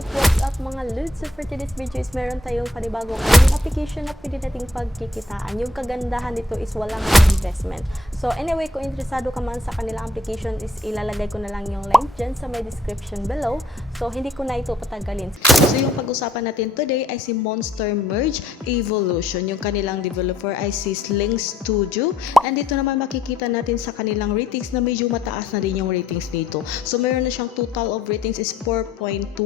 What's up mga Lods? So for today's video is meron tayong panibagong application na pwede nating pagkikitaan. Yung kagandahan dito is walang investment. So anyway, kung interesado ka man sa kanilang application is ilalagay ko na lang yung link dyan sa my description below. So hindi ko na ito patagalin. So yung pag-usapan natin today ay si Monster Merge Evolution. Yung kanilang developer ay si Sling Studio. And dito naman makikita natin sa kanilang ratings na medyo mataas na din yung ratings dito. So meron na siyang total of ratings is 4.2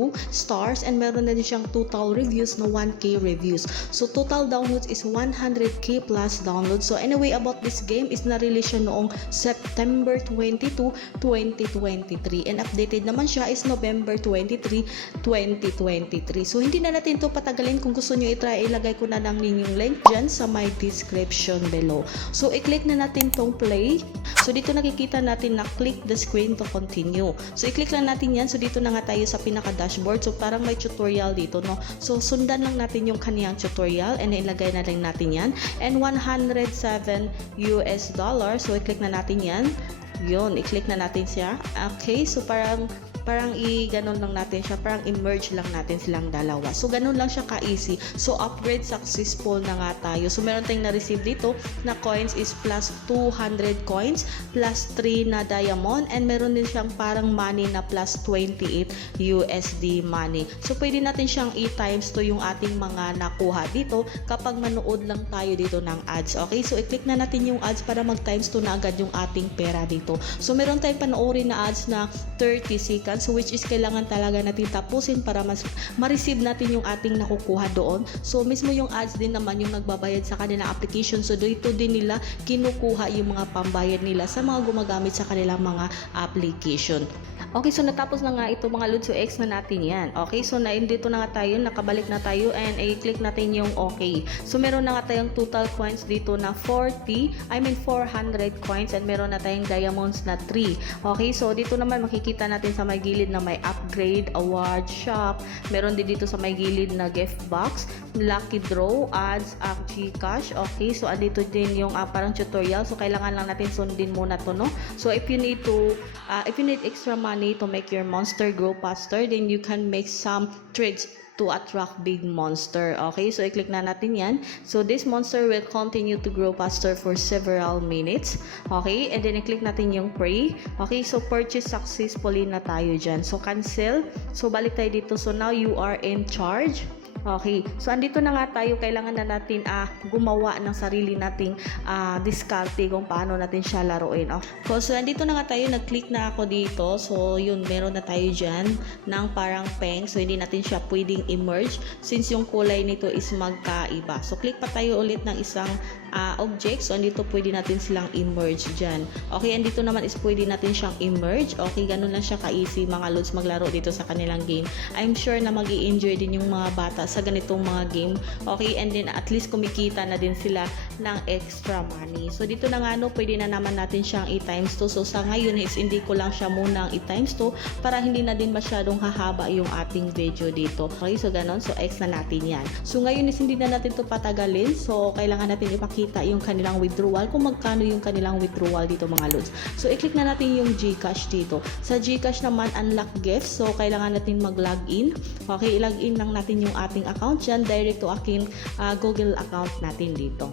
stars and meron na din siyang total reviews na 1k reviews. So total downloads is 100k plus downloads. So anyway, about this game is na-release siya noong September 22, 2023 and updated naman siya is November 23, 2023. So hindi na natin to patagalin. Kung gusto nyo i-try, ilagay ko na lang din yung link dyan sa my description below. So i-click na natin tong play. So dito nakikita natin na click the screen to continue. So i-click lang natin yan. So dito na nga tayo sa pinaka-dashboard. So parang may tutorial dito, no? So sundan lang natin yung kaniyang tutorial and ilagay na lang natin yan. And $107. So i-click na natin yan. Yun, i-click na natin siya. Okay, so parang i-ganon lang natin siya, parang i-merge lang natin silang dalawa. So ganon lang siya ka-easy. So upgrade successful na nga tayo. So meron tayong na-receive dito na coins is plus 200 coins, plus 3 na diamond, and meron din siyang parang money na plus 28 USD money. So pwede natin siyang i-times to yung ating mga nakuha dito kapag manood lang tayo dito ng ads. Okay, so i-click na natin yung ads para mag-times to na agad yung ating pera dito. So meron tayong panoorin na ads na 30 seconds. So which is kailangan talaga natin tapusin para ma-receive natin yung ating nakukuha doon. So mismo yung ads din naman yung nagbabayad sa kanilang application. So dito din nila kinukuha yung mga pambayad nila sa mga gumagamit sa kanilang mga application. Okay, so natapos na nga ito mga Lods. So X na natin yan. Okay, so dito na nga tayo, nakabalik na tayo and i-click natin yung okay. So meron na nga tayong total coins dito na 400 coins and meron na tayong diamonds na 3. Okay, so dito naman makikita natin sa may gilid na may upgrade, award, shop. Meron din dito sa may gilid na gift box, lucky draw, ads, Gcash. Okay, so andito din yung parang tutorial. So kailangan lang natin sundin muna to, no? So if you need extra money to make your monster grow faster, then you can make some trades to attract big monster. Okay, so i-click na natin yan. So this monster will continue to grow faster for several minutes. Okay, and then i-click natin yung pray. Okay, so purchase successfully na tayo dyan. So cancel. So balik tayo dito. So now you are in charge. Okay, so andito na nga tayo, kailangan na natin gumawa ng sarili nating diskarte kung paano natin siya laruin. Okay. So andito na nga tayo, nag-click na ako dito. So yun, meron na tayo dyan ng parang peng. So hindi natin siya pwedeng i-merge since yung kulay nito is magkaiba. So click pa tayo ulit ng isang object. So andito pwede natin silang i-merge dyan. Okay, andito naman is pwede natin siyang i-merge. Okay, ganun lang siya ka-easy mga Lods maglaro dito sa kanilang game. I'm sure na mag-i-enjoy din yung mga bata sa ganitong mga game. Okay, and then at least kumikita na din sila ng extra money. So dito na nga pwede na naman natin siyang i-times 2. So sa ngayon is hindi ko lang siya munang i-times 2 para hindi na din masyadong hahaba yung ating video dito. Okay, so ganon. So X na natin yan. So ngayon is hindi na natin to patagalin. So kailangan natin ipakita yung kanilang withdrawal, kung magkano yung kanilang withdrawal dito mga Lods. So i-click na natin yung Gcash dito. Sa Gcash naman unlock gifts. So kailangan natin mag-login. Okay, i-login lang natin yung ating account dyan, direct to aking Google account natin dito.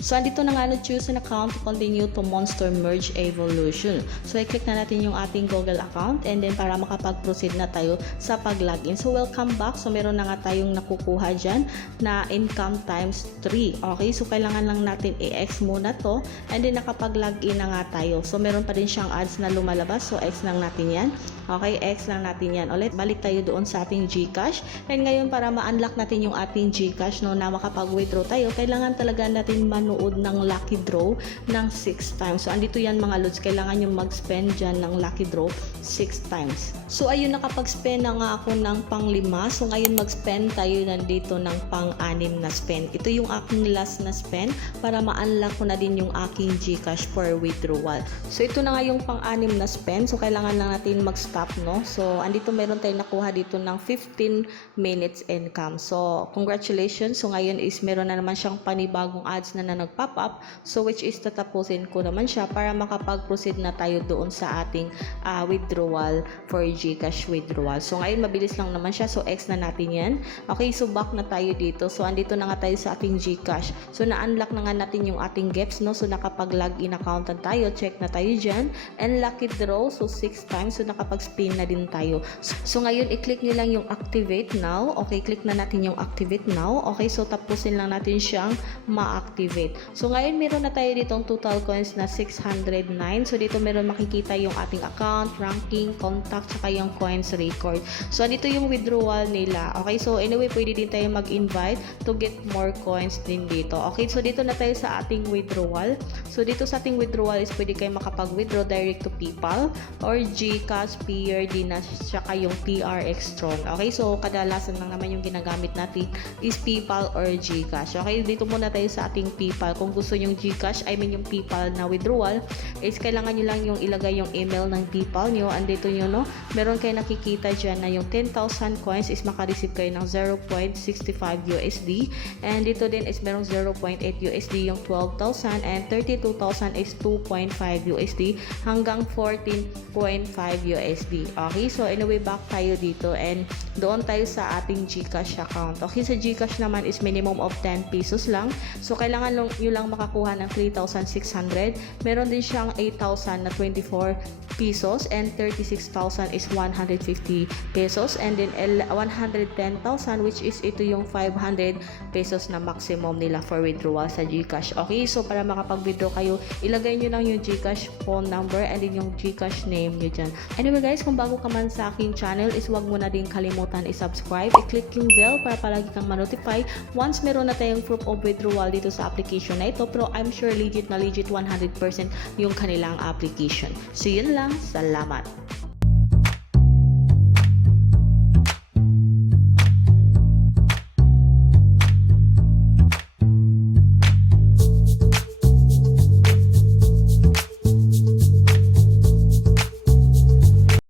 So andito na nga choose an account to continue to Monster Merge Evolution. So i-click na natin yung ating Google account and then para makapag-proceed na tayo sa pag-login. So welcome back. So meron na nga tayong nakukuha dyan na income times 3. Okay, so kailangan lang natin i-X muna to and then nakapag-login na nga tayo. So meron pa din siyang ads na lumalabas. So X lang natin yan. Okay, X lang natin yan. Ulit, balik tayo doon sa ating Gcash. And ngayon para ma-unlock natin yung ating Gcash na makapag-withdraw tayo, kailangan talaga natin manood ng lucky draw ng 6 times. So andito yan mga Lods, kailangan yung mag-spend dyan ng lucky draw 6 times. So ayun, nakapag-spend na nga ako ng pang-5. So ngayon mag-spend tayo nandito ng pang-6 na spend. Ito yung aking last na spend para ma-unlock ko na din yung aking Gcash for withdrawal. So ito na nga yung pang-6 na spend. So kailangan lang natin mag-start ASAP, no? So, andito meron tayong nakuha dito ng 15 minutes income. So, congratulations. So, ngayon is meron na naman siyang panibagong ads na nag-pop up. So, which is tatapusin ko naman siya para makapag-proceed na tayo doon sa ating withdrawal for GCash withdrawal. So, ngayon mabilis lang naman siya. So, X na natin yan. Okay, so back na tayo dito. So, andito na nga tayo sa ating GCash. So, na-unlock na nga natin yung ating GEPS, no? So, nakapag-login account na tayo. Check na tayo dyan. And lucky draw, so 6 times. So, nakapag-spin na din tayo. So, ngayon, i-click nyo lang yung activate now. Okay, click na natin yung activate now. Okay, so tapusin lang natin siyang ma-activate. So, ngayon, meron na tayo ditong total coins na 609. So, dito meron makikita yung ating account, ranking, contact, saka yung coins record. So, dito yung withdrawal nila. Okay, so anyway, pwede din tayo mag-invite to get more coins din dito. Okay, so dito na tayo sa ating withdrawal. So, dito sa ating withdrawal is pwede kayo makapag-withdraw direct to PayPal or GCash, PRD na saka yung TRX Strong. Okay, so kadalasan lang naman yung ginagamit natin is PayPal or GCash. Okay, dito muna tayo sa ating PayPal. Kung gusto yung GCash, I mean yung PayPal na withdrawal, is kailangan nyo lang yung ilagay yung email ng PayPal nyo. Andito nyo, no? Meron kayo nakikita dyan na yung 10,000 coins is makareceive kayo ng 0.65 USD. And dito din is merong 0.8 USD yung 12,000 and 32,000 is 2.5 USD hanggang 14.5 USD. Okay, so anyway, back tayo dito and doon tayo sa ating GCash account. Okay, sa GCash naman is minimum of 10 pesos lang. So, kailangan nyo lang makakuha ng 3,600. Meron din siyang 8,000 na 24 pesos and 36,000 is 150 pesos and then 110,000 which is ito yung 500 pesos na maximum nila for withdrawal sa GCash. Okay, so para makapag-withdraw kayo, ilagay nyo lang yung GCash phone number and then yung GCash name nyo dyan. Anyway guys, kung bago ka man sa aking channel is wag mo na din kalimutan i-subscribe, i-click yung bell para palagi kang ma-notify once meron na tayong proof of withdrawal dito sa application na ito. Pero I'm sure legit na legit 100% yung kanilang application. So yun lang, salamat!